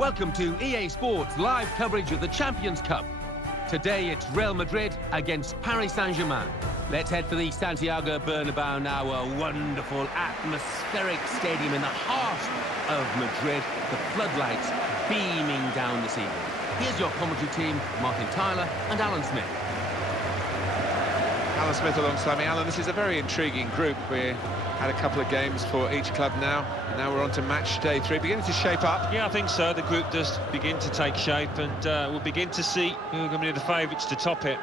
Welcome to EA Sports live coverage of the Champions Cup. Today it's Real Madrid against Paris Saint-Germain. Let's head for the Santiago Bernabeu now, a wonderful atmospheric stadium in the heart of Madrid. The floodlights beaming down this evening. Here's your commentary team, Martin Tyler and Alan Smith. Alan Smith alongside me. Alan, this is a very intriguing group. We had a couple of games for each club now. Now we're on to match day 3, beginning to shape up. Yeah, I think so. The group does begin to take shape, and we'll begin to see who are going to be the favourites to top it.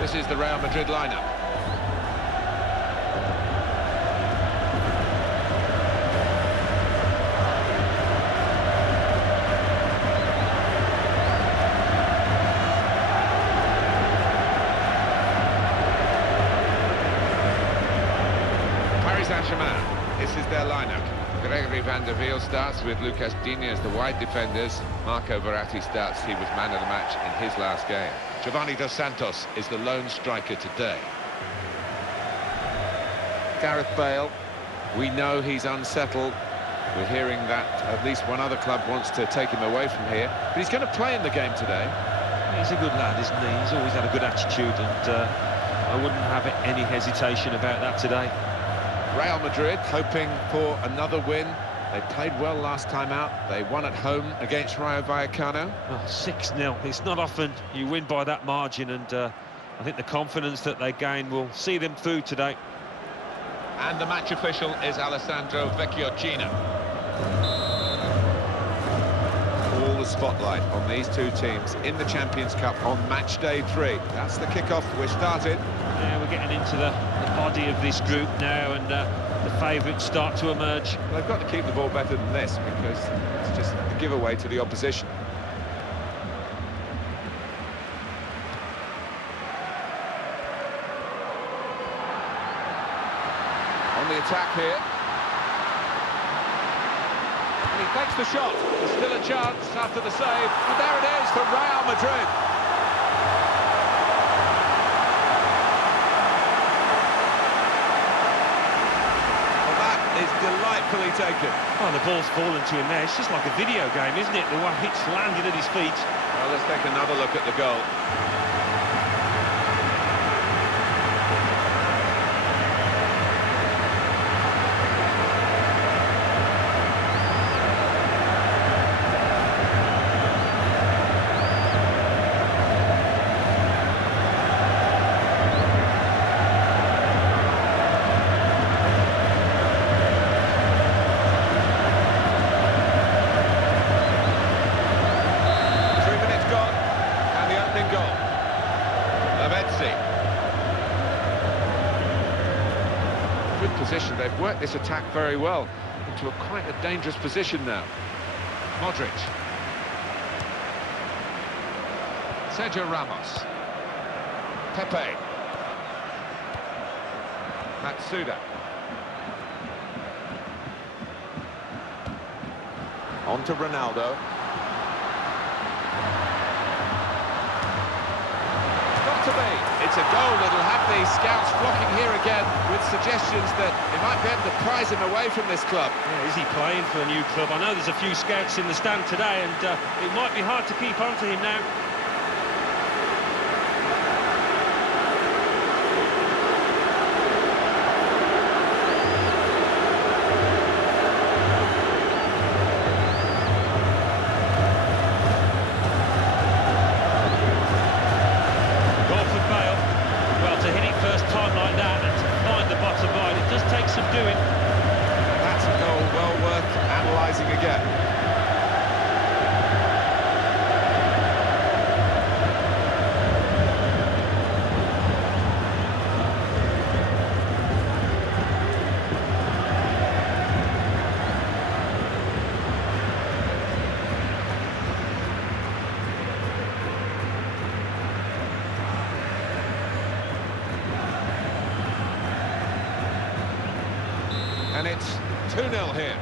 This is the Real Madrid lineup. Saint-Germain, this is their lineup. Gregory van der Wiel starts with Lucas Digne as the wide defenders. Marco Verratti starts, he was man of the match in his last game. Giovanni Dos Santos is the lone striker today. Gareth Bale, we know he's unsettled. We're hearing that at least one other club wants to take him away from here, but he's going to play in the game today. He's a good lad, isn't he? He's always had a good attitude, and I wouldn't have any hesitation about that today. Real Madrid hoping for another win. They played well last time out. They won at home against Rayo Vallecano. Oh, 6-0. It's not often you win by that margin, and I think the confidence that they gain will see them through today. And the match official is Alessandro Vecchiocchino. All the spotlight on these two teams in the Champions Cup on match day 3. That's the kickoff. We're started. Yeah, we're getting into the body of this group now, and the favourites start to emerge. They've got to keep the ball better than this, because it's just a giveaway to the opposition. On the attack here. And he takes the shot. There's still a chance after the save. And there it is for Real Madrid. Is delightfully taken. Oh, the ball's fallen to him there. It's just like a video game, isn't it? The way it's landed at his feet. Well, let's take another look at the goal. Position. They've worked this attack very well into quite a dangerous position now. Modric. Sergio Ramos. Pepe. Matsuda. On to Ronaldo. To be. It's a goal that'll have the scouts flocking here again with suggestions that they might be able to prize him away from this club. Yeah, is he playing for a new club? I know there's a few scouts in the stand today, and it might be hard to keep on to him now. That's a goal well worth analysing again. And it's 2-0 here.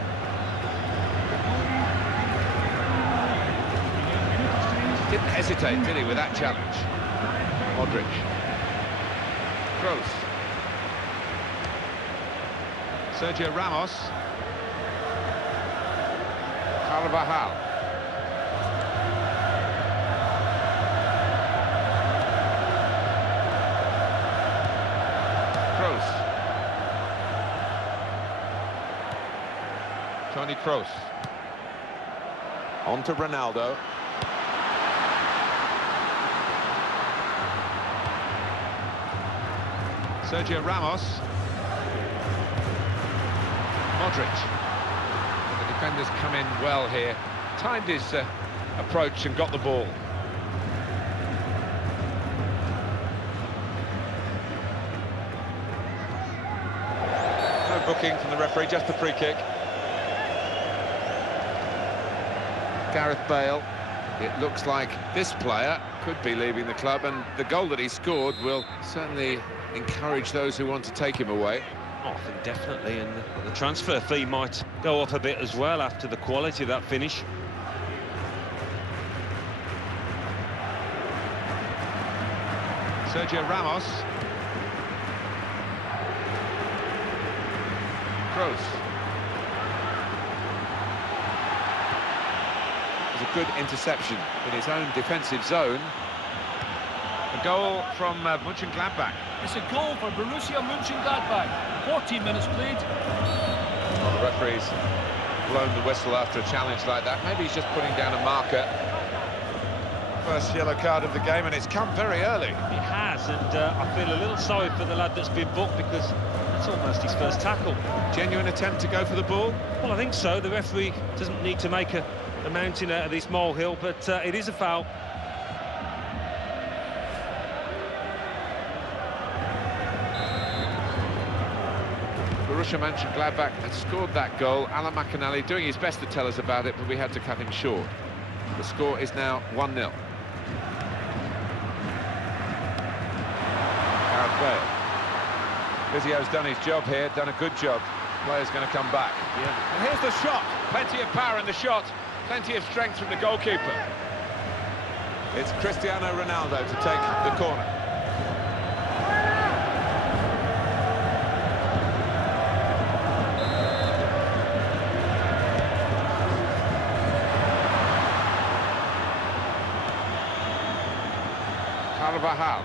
Didn't hesitate, did he, with that challenge? Modric. Kroos. Sergio Ramos. Carvajal. Kroos. Toni Kroos. On to Ronaldo. Sergio Ramos. Modric. The defenders come in well here. Timed his approach and got the ball. No booking from the referee, just a free kick. Gareth Bale. It looks like this player could be leaving the club, and the goal that he scored will certainly encourage those who want to take him away. Oh, I think definitely, and the transfer fee might go up a bit as well after the quality of that finish. Sergio Ramos. Kroos. It was a good interception in his own defensive zone. A goal from Mönchengladbach. It's a goal for Borussia Mönchengladbach. 14 minutes played. Well, the referee's blown the whistle after a challenge like that. Maybe he's just putting down a marker. First yellow card of the game, and it's come very early. It has, and I feel a little sorry for the lad that's been booked, because that's almost his first tackle. Genuine attempt to go for the ball? Well, I think so. The referee doesn't need to make a mountain out of this molehill, but it is a foul. Borussia Mönchengladbach had scored that goal. Alan McInally doing his best to tell us about it, but we had to cut him short. The score is now 1-0. Gareth Bale. Vizio's done his job here, done a good job. Player's going to come back. Yeah. And here's the shot. Plenty of power in the shot. Plenty of strength from the goalkeeper. It's Cristiano Ronaldo to take the corner. Carvajal.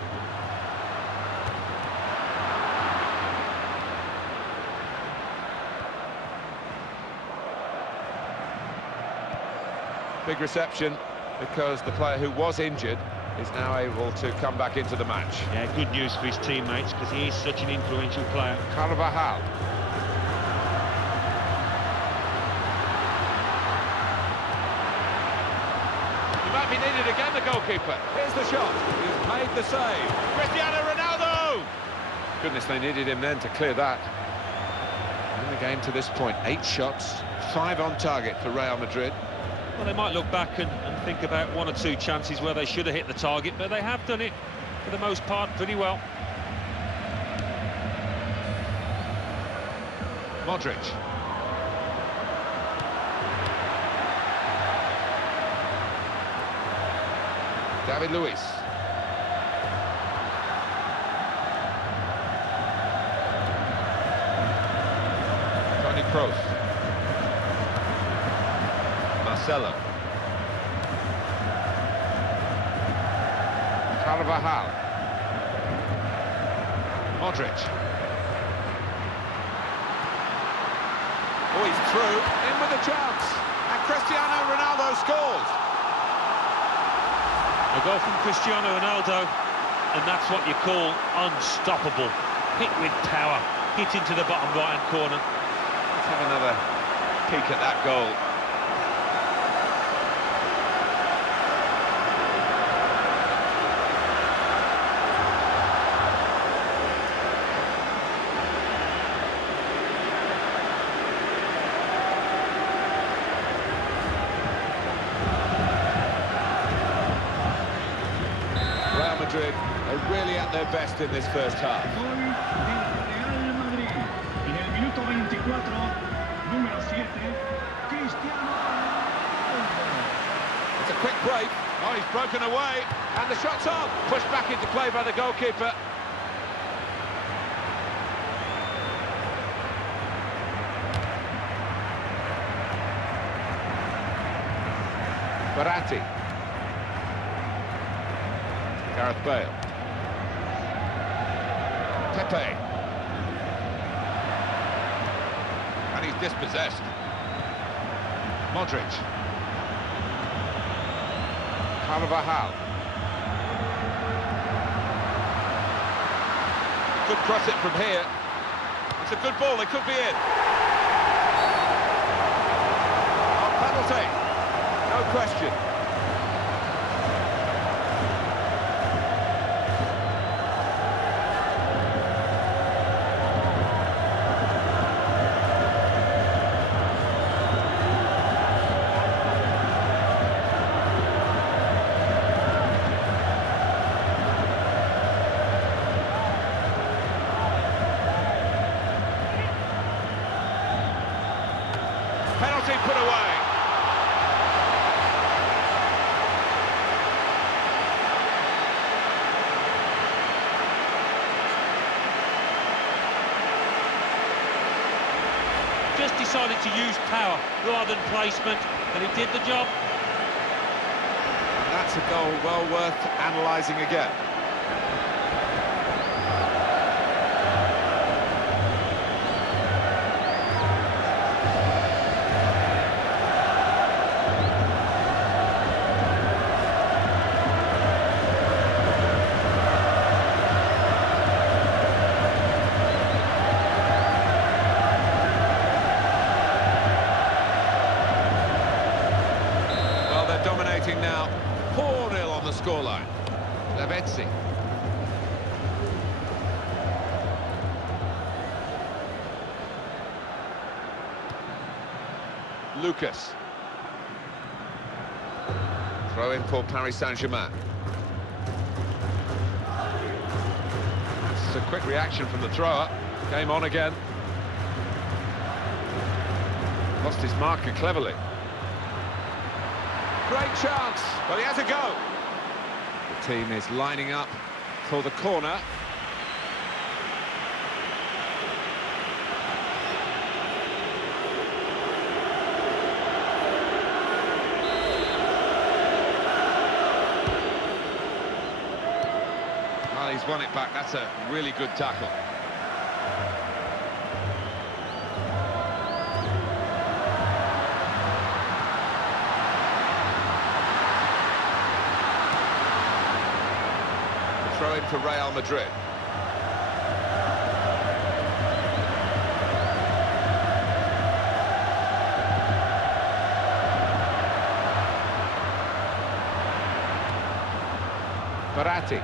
Big reception, because the player who was injured is now able to come back into the match. Yeah, good news for his teammates, because he is such an influential player. Carvajal. He might be needed again, the goalkeeper. Here's the shot. He's made the save. Cristiano Ronaldo! Goodness, they needed him then to clear that. In the game to this point, 8 shots, 5 on target for Real Madrid. Well, they might look back and think about 1 or 2 chances where they should have hit the target, but they have done it, for the most part, pretty well. Modric. David Luiz. Toni Kroos. Marcelo. Carvajal. Modric. Oh, he's through, in with a chance, and Cristiano Ronaldo scores. A goal from Cristiano Ronaldo, and that's what you call unstoppable. Hit with power, hit into the bottom right-hand corner. Let's have another peek at that goal. Madrid are really at their best in this first half. Gol del Real Madrid. En el minuto 24, número 7, Cristiano Ronaldo. It's a quick break. Oh, he's broken away, and the shot's on. Pushed back into play by the goalkeeper. Verratti. Gareth Bale. Pepe. And he's dispossessed. Modric. Carvajal. Could cross it from here. It's a good ball, it could be in. Oh, penalty. No question. Penalty put away. Just decided to use power rather than placement, and he did the job. And that's a goal well worth analysing again. Dominating now, 4-0 on the scoreline. Lavezzi. Lucas. Throw in for Paris Saint-Germain. It's a quick reaction from the thrower. Game on again. Lost his marker cleverly. Great chance, but he has a go. The team is lining up for the corner. Well, he's won it back. That's a really good tackle. Throw in for Real Madrid. Verratti.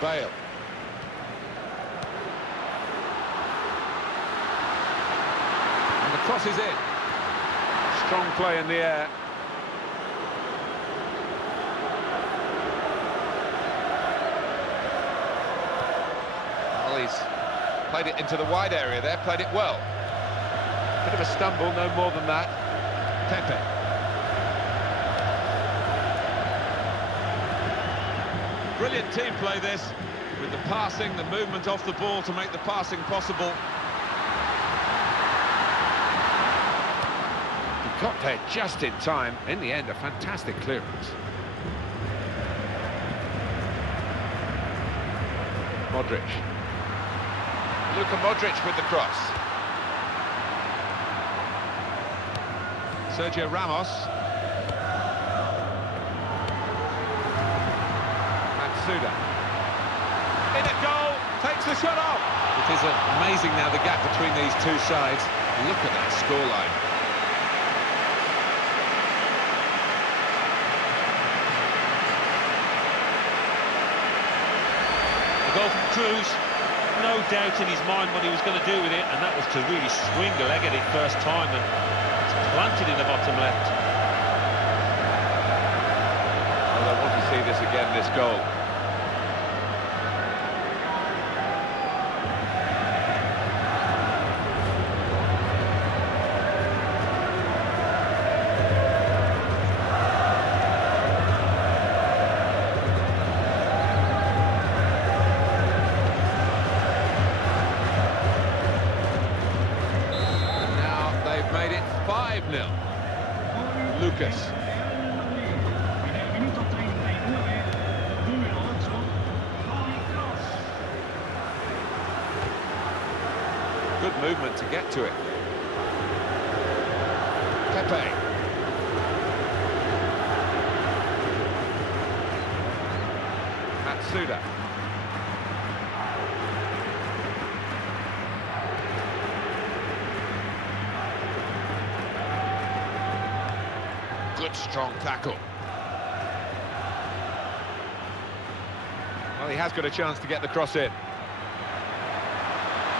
Bale. And the cross is in. Strong play in the air. Well, he's played it into the wide area there, played it well. Bit of a stumble, no more than that. Pepe. Brilliant team play this, with the passing, the movement off the ball to make the passing possible. Got there just in time. In the end, a fantastic clearance. Modric. Luka Modric with the cross. Sergio Ramos. Matsuda. In at goal, takes the shot off. It is amazing now, the gap between these two sides. Look at that scoreline. Goal from Cruz, no doubt in his mind what he was going to do with it, and that was to really swing a leg at it first time, and it's planted in the bottom left. Well, I want to see this again, this goal. 5-0. Lucas. En el minuto 39, número 8, Cross. Good movement to get to it. Pepe. Matsuda. Good strong tackle. Well, he has got a chance to get the cross in.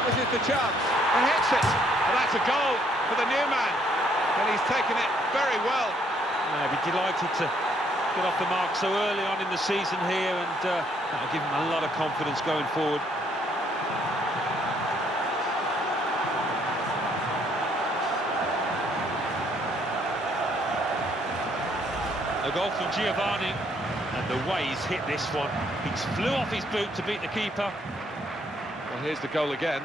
This is the chance. He hits it. And that's a goal for the new man. And he's taken it very well. I'd be delighted to get off the mark so early on in the season here, and that'll give him a lot of confidence going forward. A goal from Giovanni, and the way he's hit this one, he's flew off his boot to beat the keeper. Well, here's the goal again.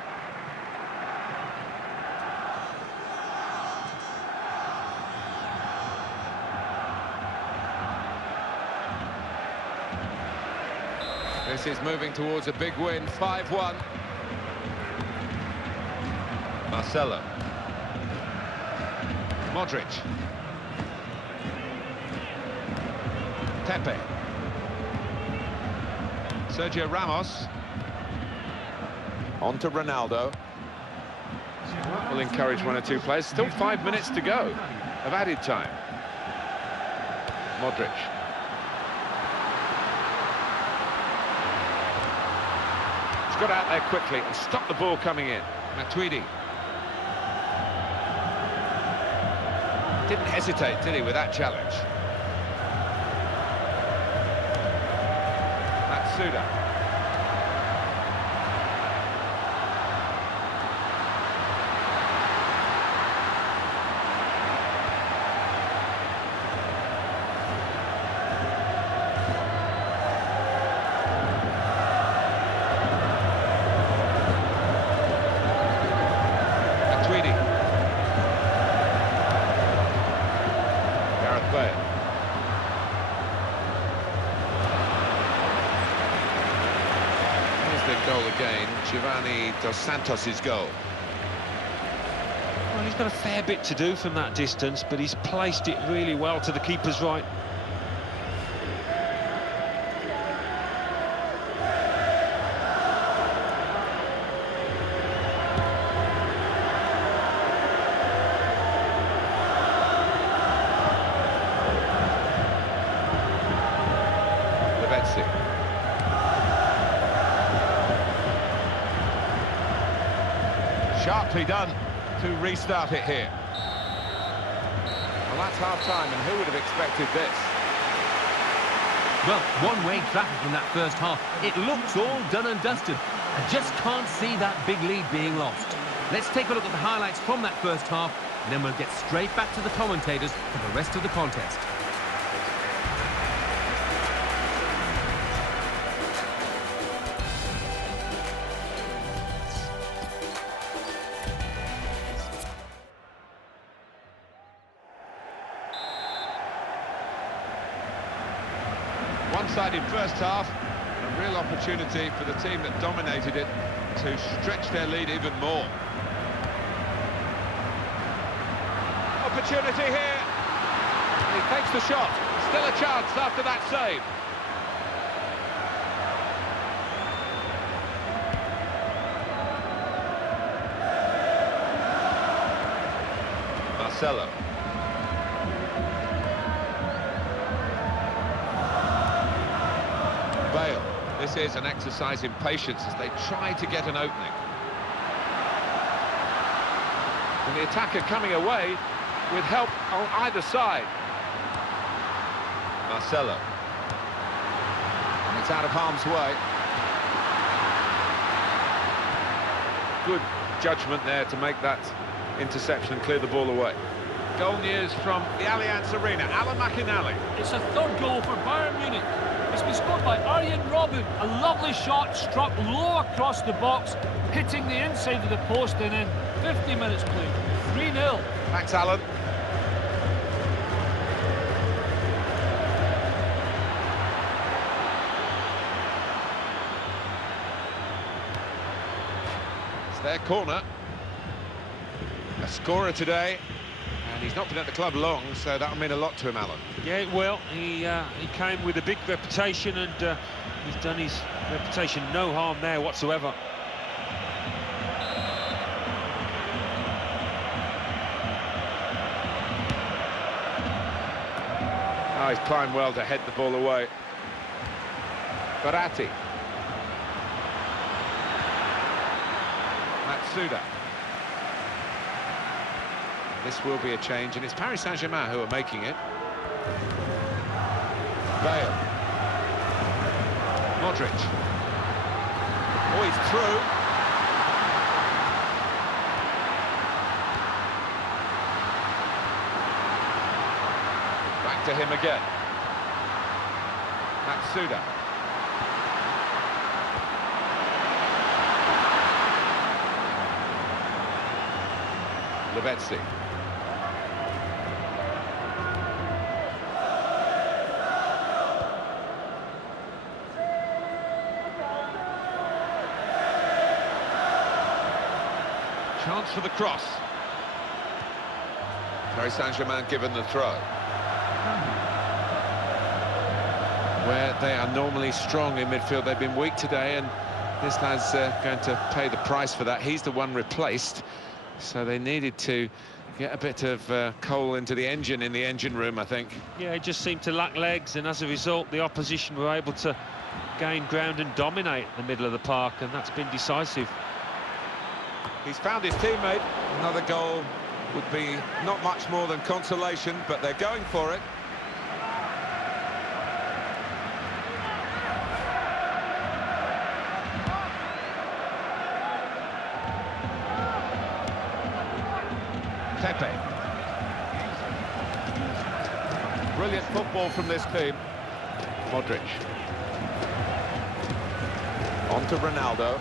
This is moving towards a big win, 5-1. Marcelo. Modric. Pepe. Sergio Ramos. On to Ronaldo. Will encourage one or two players. Still 5 minutes to go of added time. Modric. He's got out there quickly and stopped the ball coming in. Matuidi. Didn't hesitate, did he, with that challenge? Matsuda. Goal again, Giovanni Dos Santos' goal. Well, he's got a fair bit to do from that distance, but he's placed it really well to the keeper's right. Sharply done to restart it here. Well, that's half-time, and who would have expected this? Well, one-way traffic from that first half. It looks all done and dusted. I just can't see that big lead being lost. Let's take a look at the highlights from that first half, and then we'll get straight back to the commentators for the rest of the contest. One-sided first half, a real opportunity for the team that dominated it to stretch their lead even more. Opportunity here. He takes the shot. Still a chance after that save. Marcelo. This is an exercise in patience as they try to get an opening. And the attacker coming away with help on either side. Marcelo. And it's out of harm's way. Good judgment there to make that interception and clear the ball away. Goal news from the Allianz Arena. Alan McInally. It's a third goal for Bayern Munich. It's been scored by Arjen Robben. A lovely shot struck low across the box, hitting the inside of the post and in. 50 minutes played. 3-0. Thanks, Alan. there, corner. A scorer today, and he's not been at the club long, so that'll mean a lot to him, Alan. Yeah, it will. He came with a big reputation, and he's done his reputation no harm there whatsoever. Oh, he's climbed well to head the ball away. Verratti. Matsuda. This will be a change, and it's Paris Saint-Germain who are making it. Bale. Modric. Oh, he's through. Back to him again. Matsuda. Lavezzi. Chance for the cross. Paris Saint-Germain given the throw. Where they are normally strong in midfield, they've been weak today, and this lad's going to pay the price for that. He's the one replaced, so they needed to get a bit of coal into the engine in the engine room, I think. Yeah, it just seemed to lack legs, and as a result, the opposition were able to gain ground and dominate the middle of the park, and that's been decisive. He's found his teammate. Another goal would be not much more than consolation, but they're going for it. Pepe. Brilliant football from this team. Modric. On to Ronaldo.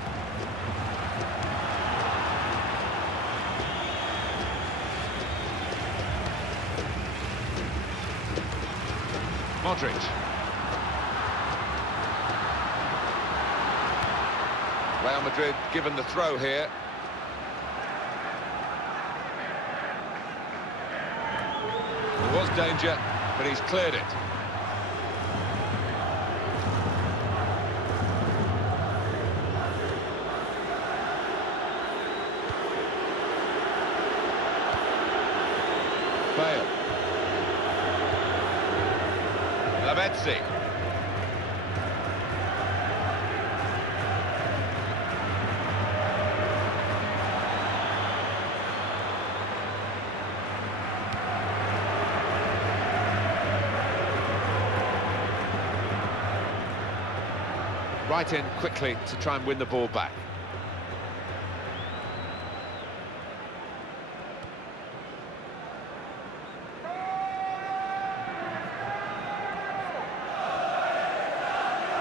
Modric. Real Madrid given the throw here. There was danger, but he's cleared it. Bale. Lavezzi. Right in quickly to try and win the ball back.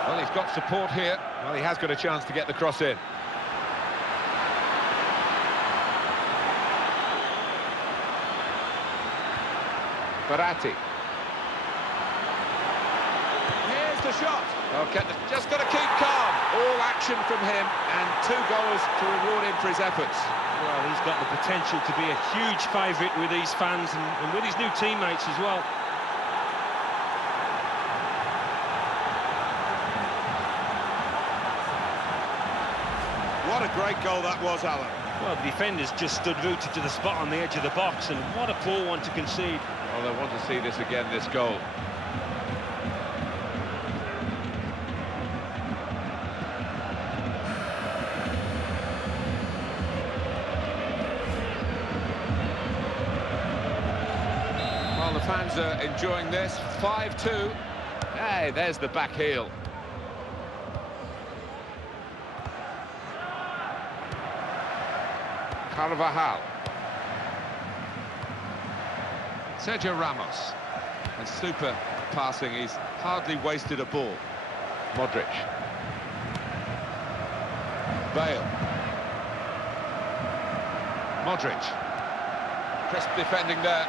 Well, he's got support here. Well, he has got a chance to get the cross in. Verratti. Here's the shot. Okay, just got to keep calm. All action from him, and 2 goals to reward him for his efforts. Well, he's got the potential to be a huge favourite with these fans and with his new teammates as well. What a great goal that was, Alan. Well, the defenders just stood rooted to the spot on the edge of the box, and what a poor one to concede. Well, they want to see this again, this goal. Well, the fans are enjoying this. 5-2. Hey, there's the back heel. Carvajal. Sergio Ramos. And super passing, he's hardly wasted a ball. Modric. Bale. Modric. Crisp defending there.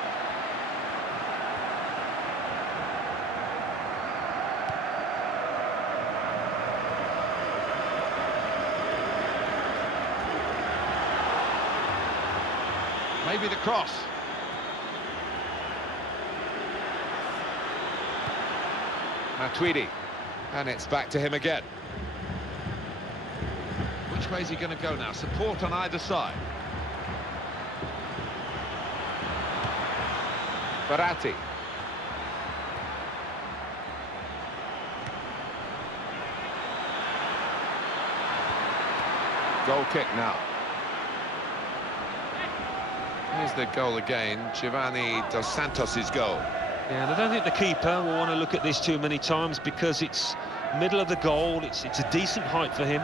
Maybe the cross. Matuidi. And it's back to him again. Which way is he going to go now? Support on either side. Verratti. Goal kick now. Here's the goal again, Giovanni Dos Santos' goal. Yeah, and I don't think the keeper will want to look at this too many times because it's middle of the goal, it's a decent height for him.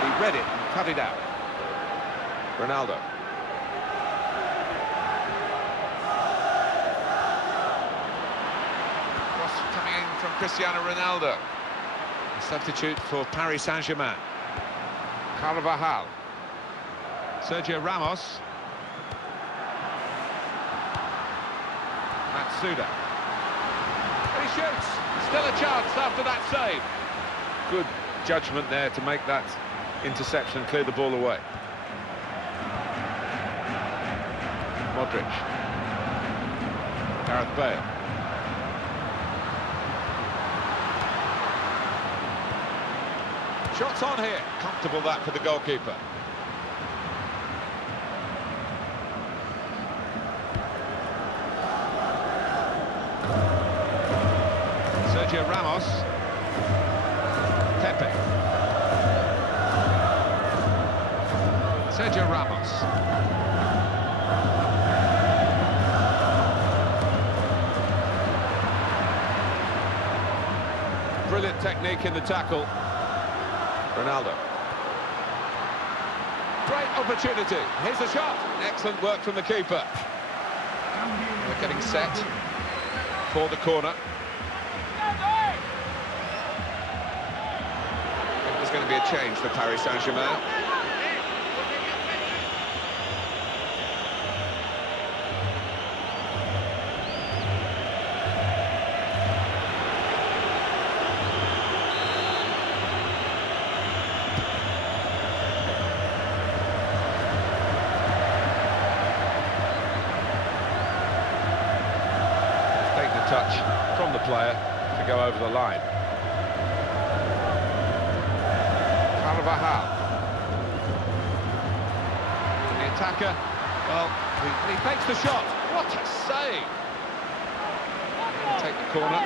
He read it and cut it out. Ronaldo. Cross coming in from Cristiano Ronaldo. A substitute for Paris Saint-Germain. Carvajal. Sergio Ramos. Matsuda. And he shoots. Still a chance after that save. Good judgment there to make that interception and clear the ball away. Modric. Gareth Bale. Shots on here. Comfortable that for the goalkeeper. Sergio Ramos. Pepe. Sergio Ramos. Brilliant technique in the tackle. Ronaldo. Great opportunity. Here's a shot. Excellent work from the keeper. They're getting set for the corner. I think there's going to be a change for Paris Saint-Germain. Touch from the player to go over the line. Carvajal. And the attacker, well, he takes the shot. What a save! He'll take the corner.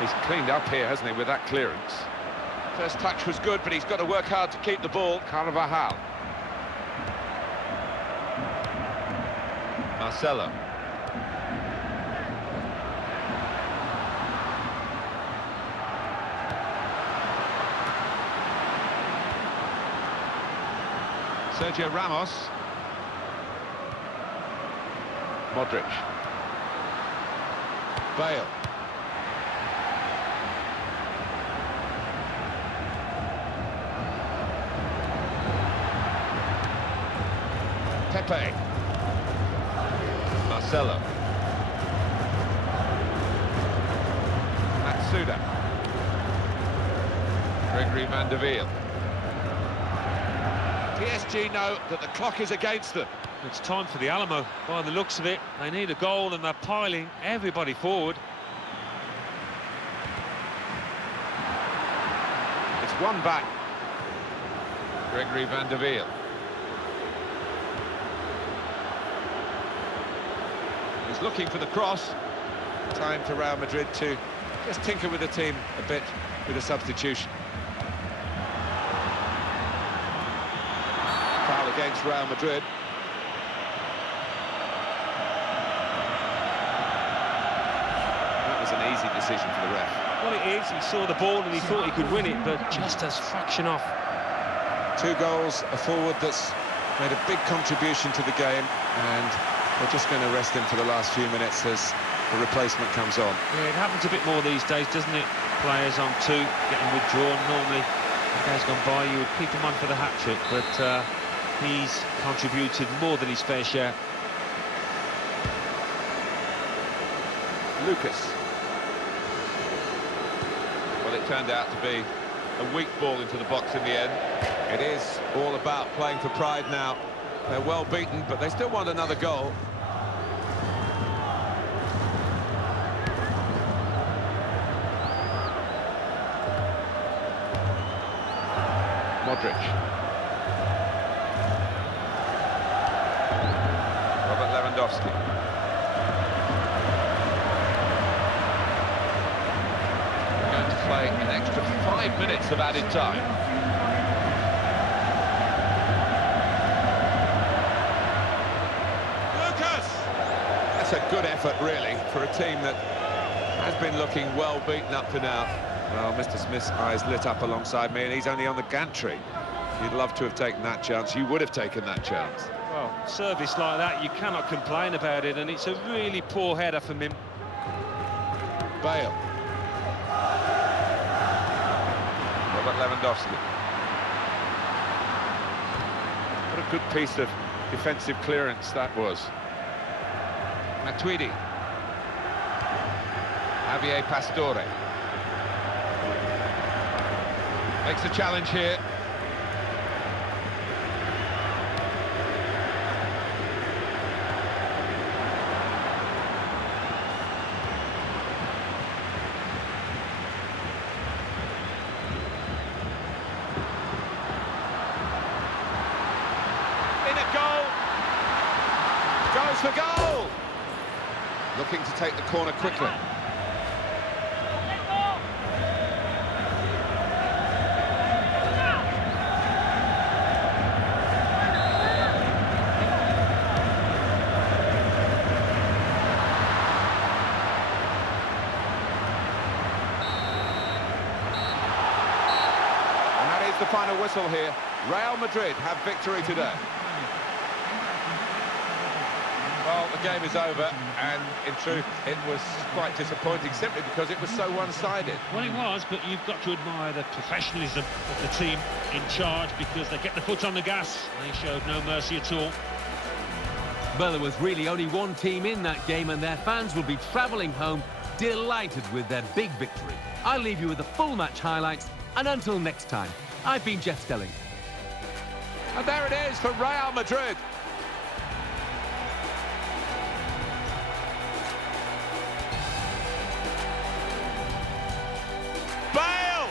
He's cleaned up here, hasn't he, with that clearance. First touch was good, but he's got to work hard to keep the ball. Carvajal. Marcelo. Sergio Ramos. Modric. Bale. Pepe. Marcelo. Matsuda. Gregory Van der Wiel. PSG know that the clock is against them. It's time for the Alamo, by the looks of it. They need a goal and they're piling everybody forward. It's one back. Gregory Van der Wiel. He's looking for the cross. Time for Real Madrid to just tinker with the team a bit with a substitution. Foul against Real Madrid. That was an easy decision for the ref. Well, it is. He saw the ball and he thought he could win it, but just a fraction off. 2 goals, a forward that's made a big contribution to the game, and we're just going to rest him for the last few minutes as the replacement comes on. Yeah, it happens a bit more these days, doesn't it? Players on 2 getting withdrawn normally. has gone by, you would keep him on for the hat-trick, but he's contributed more than his fair share. Lucas. Well, it turned out to be a weak ball into the box in the end. It is all about playing for pride now. They're well beaten, but they still want another goal. Modric. Robert Lewandowski. We're going to play an extra 5 minutes of added time. Lucas! That's a good effort, really, for a team that has been looking well beaten up to now. Well, Mr. Smith's eyes lit up alongside me, and he's only on the gantry. You'd love to have taken that chance. You would have taken that chance. Well, service like that, you cannot complain about it, and it's a really poor header from him. Bale. Robert Lewandowski. What a good piece of defensive clearance that was. Matuidi. Javier Pastore. Makes a challenge here. In at goal. Goes for goal. Looking to take the corner quickly. The final whistle here. Real Madrid have victory today. Well, the game is over, and in truth, it was quite disappointing simply because it was so one-sided. Well, it was, but you've got to admire the professionalism of the team in charge, because they get the foot on the gas. They showed no mercy at all. Well, there was really only one team in that game, and their fans will be travelling home delighted with their big victory. I'll leave you with the full match highlights, and until next time, I've been Jeff Stelling. And there it is for Real Madrid. Bale!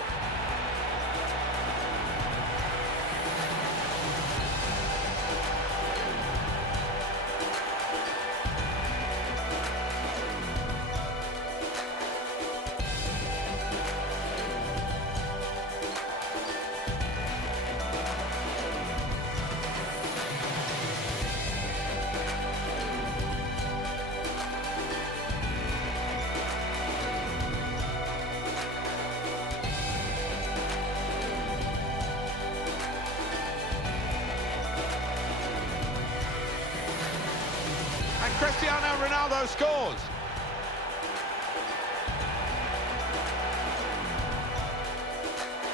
Cristiano Ronaldo scores.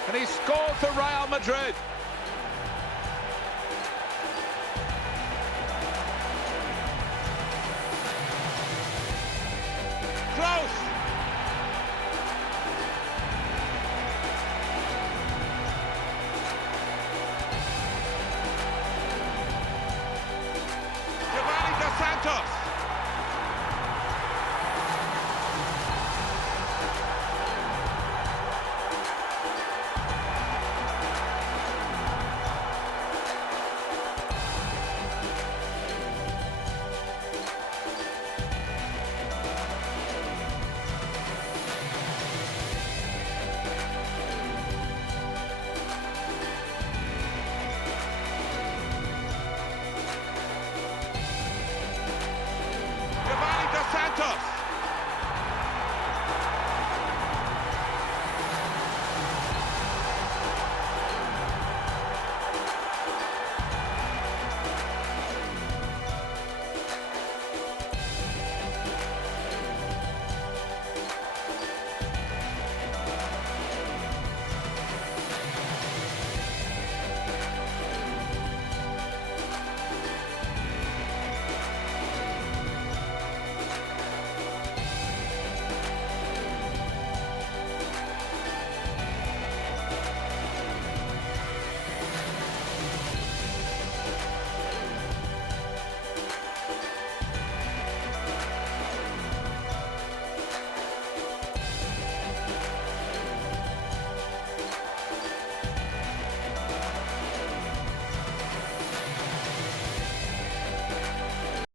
And he scored for Real Madrid.